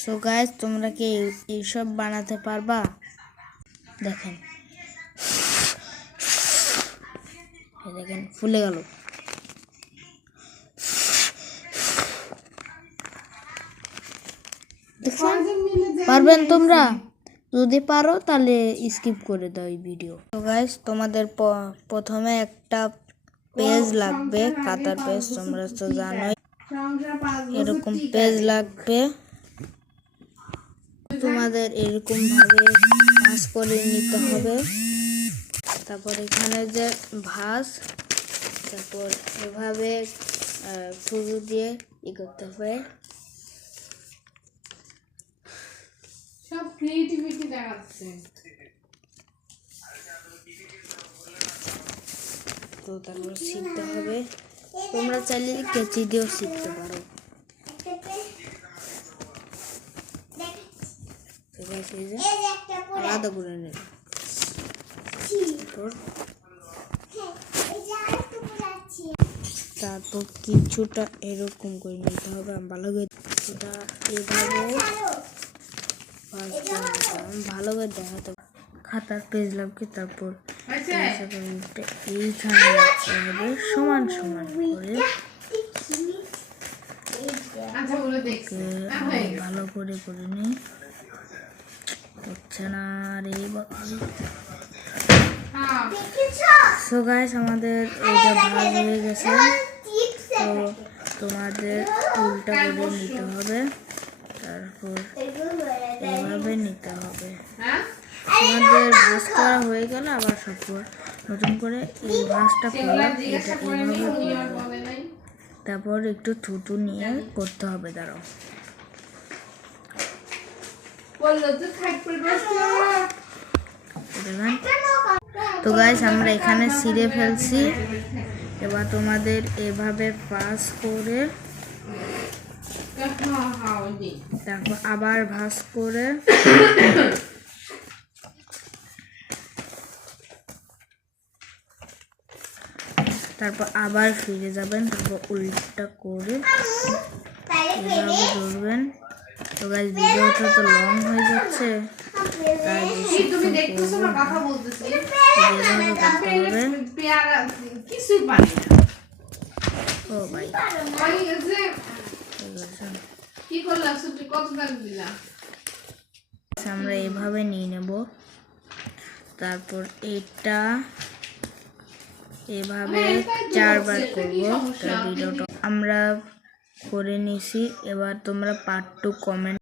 So guys, তোমরা কি এইসব বানাতে পারবা? দেখেন দেখেন ফুলে গেল। দেখছেন? পারবেন তোমরা? যদি পারো তাহলে স্কিপ করে দাও এই ভিডিও। তো গাইস, তোমাদের প্রথমে একটা পেজ লাগবে, কাতার পেজ, তোমরা তো জানোই। এরকম পেজ লাগবে। তোমাদের এরকম ভাবে ভাঁজ করে নিতে হবে। তারপর এখানে যে ভাঁজ, তারপর এভাবে ফুল দিয়ে করতে হবে। সব ক্রিয়েটিভিটি দেখাচ্ছে। তো তারপর শিখতে হবে। তোমরা চাইলে কেচি দিয়েও শিখতে পারো। আলাদা করে নেব। তারপর কিছুটা এরকম করে নিতে হবে। ভালো করে এটা এভাবে ভালো করে দেখাতে হবে। খাতার পেজ লাগবে। তারপর এইখানে রাখতে হবে সমান সমান করে। ভালো করে করে নিই, হচ্ছে না রে বাবা। সো গাইস, আমাদের এইটা ভাজ হয়ে গেছে। তো তোমাদের উল্টা করে নিতে হবে। তারপর এভাবে নিতে হবে। তোমাদের ভাঁজ করা হয়ে গেলে আবার সব নতুন করে এই ভাঁজটা করলাম। এটা এভাবে তারপর একটু থুতু নিয়ে করতে হবে। দাঁড়াও। তো গাইস, আমরা এখানে ছিঁড়ে ফেলছি। এবার তোমাদের এভাবে পাস করে তারপর আবার ভাঁজ করে তারপর আবার ফিরে যাবেন। তারপর উল্টা করে এভাবে ধরবেন। তো গাইস, ভিডিওটা তো লং হয়ে যাচ্ছে, তাই ও ভাই আমরা এভাবে নিয়ে নেব। তারপর এটা এভাবে 4 বার করবো। ভিডিওটা আমরা করে নিছি। এবার তোমরা পার্ট 2 কমেন্ট